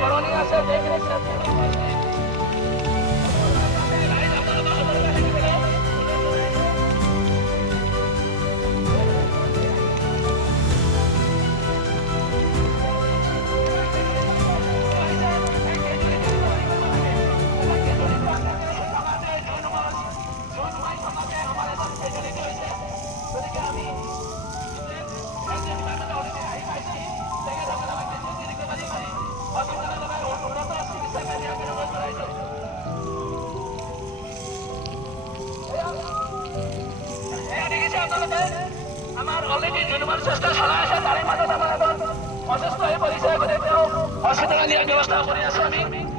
কৰণী আছে সেইখিনি আমাৰ অলৰেডি নিৰ্মাণ চেষ্টা চলাই আছে তাৰে মাজত আমাৰ এজন অসুস্থ হৈ পৰিছে গতিকে তেওঁ হস্পিটেলত নিয়াৰ ব্যৱস্থা কৰি আছো আমি